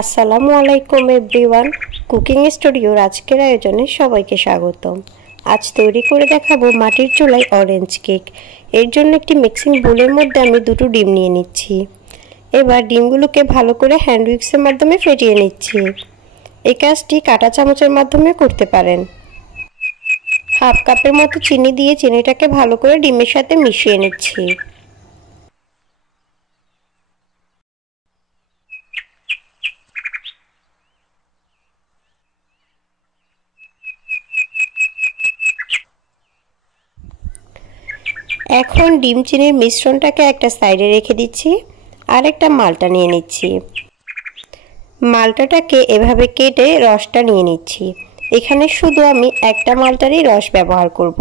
আসসালামু আলাইকুম everyone. Cooking স্টুডিওর আজকের আয়োজনে সবাইকে স্বাগতম। আজ তৈরি করে দেখাবো মাটির চুলায় অরেঞ্জ কেক। এর জন্য একটি মিক্সিং বোলের মধ্যে আমি দুটো ডিম নিয়ে নিচ্ছি। এবার ডিমগুলোকে ভালো করে হ্যান্ড উইক্সের মাধ্যমে ফেটিয়ে নিচ্ছি। এই কাজটি কাঁটা চামচের মাধ্যমে করতে পারেন। হাফ কাপের মতো চিনি দিয়ে চিনিটাকে ভালো করে ডিমের সাথে মিশিয়ে নিচ্ছি। এখন ডিম চিনির মিশ্রণটাকে একটা সাইডে রেখে দিচ্ছি আর একটা মালটা নিয়ে নিচ্ছি। মালটাটাকে এভাবে কেটে রসটা নিয়ে নিচ্ছি। এখানে শুধু আমি একটা মালটারই রস ব্যবহার করব।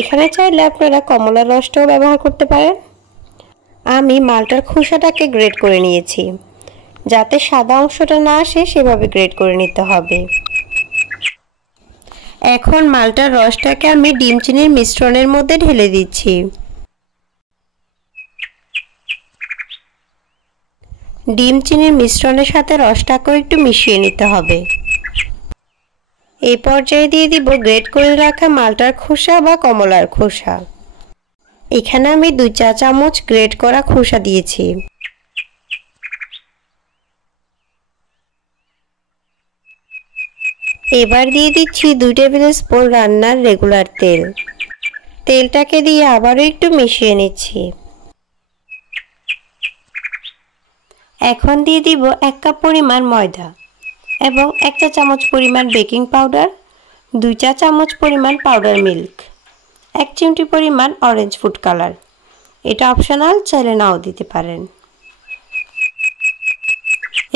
এখানে চাইলে আপনারা কমলার রসটাও ব্যবহার করতে পারেন। আমি মালটার খোসাটাকে গ্রেট করে নিয়েছি। যাতে সাদা অংশটা না আসে সেভাবে গ্রেট করে নিতে হবে। এখন মালটার রসটাকে আমি ডিম চিনির মিশ্রণের মধ্যে ঢেলে দিচ্ছি। ডিম চিনির মিশ্রণের সাথে রসটাকেও একটু মিশিয়ে নিতে হবে। এই পর্যায়ে দিয়ে দিব গ্রেট করে রাখা মালটার খোসা বা কমলার খোসা। এখানে আমি 2 চা চামচ গ্রেট করা খোসা দিয়েছি। এবার দিয়ে দিচ্ছি 2 টেবিল স্পুন রান্নার রেগুলার তেল। তেলটাকে দিয়ে আবারও একটু মিশিয়ে নিচ্ছি। এখন দিয়ে দিব 1 কাপ পরিমাণ ময়দা এবং 1 চা চামচ পরিমাণ বেকিং পাউডার, 2 চা চামচ পরিমাণ পাউডার মিল্ক, 1 চিমটি পরিমাণ অরেঞ্জ ফুড কালার। এটা অপশনাল, চাইলে নাও দিতে পারেন।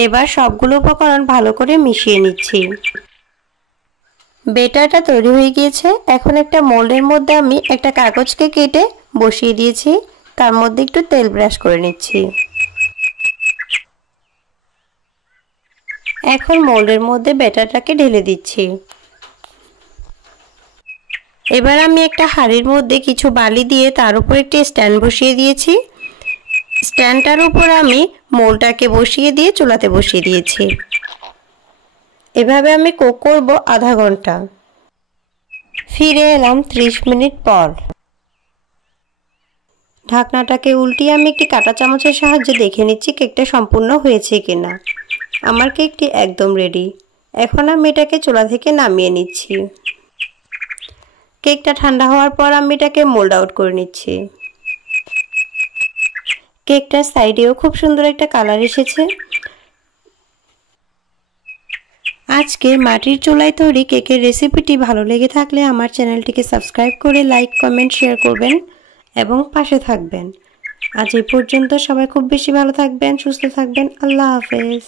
এবার সবগুলো উপকরণ ভালো করে মিশিয়ে নিচ্ছি। ব্যাটারটা তৈরি হয়ে গিয়েছে। এখন একটা মোল্ডের মধ্যে আমি একটা কাগজকে কেটে বসিয়ে দিয়েছি। তার মধ্যে একটু তেল ব্রাশ করে নিচ্ছি। এখন মোল্ডের মধ্যে ব্যাটারটাকে ঢেলে দিচ্ছি। এবার আমি একটা হাঁড়ির মধ্যে কিছু বালি দিয়ে তার উপর একটি স্ট্যান্ড বসিয়ে দিয়েছি। স্ট্যান্ডটার উপর আমি মোল্ডটাকে বসিয়ে দিয়ে চুলাতে বসিয়ে দিয়েছি। এভাবে আমি কুক করব আধা ঘন্টা। ফিরে এলাম 30 মিনিট পর। ঢাকনাটাকে উল্টিয়ে আমি একটি কাঁটা চামচের সাহায্যে দেখে নিচ্ছি কেকটা সম্পূর্ণ হয়েছে কিনা। আমার কেকটি একদম রেডি। এখন আমি এটাকে চুলা থেকে নামিয়ে নিচ্ছি। কেকটা ঠান্ডা হওয়ার পর আমি এটাকে মোল্ড আউট করে নিচ্ছি। কেকটার সাইডেও খুব সুন্দর একটা কালার এসেছে। আজকের মাটির চুলায় তৈরি কেকের রেসিপিটি ভালো লেগে থাকলে আমার চ্যানেলটিকে সাবস্ক্রাইব করে লাইক, কমেন্ট, শেয়ার করবেন এবং পাশে থাকবেন। আজ এই পর্যন্ত। সবাই খুব বেশি ভালো থাকবেন, সুস্থ থাকবেন। আল্লাহ হাফেজ।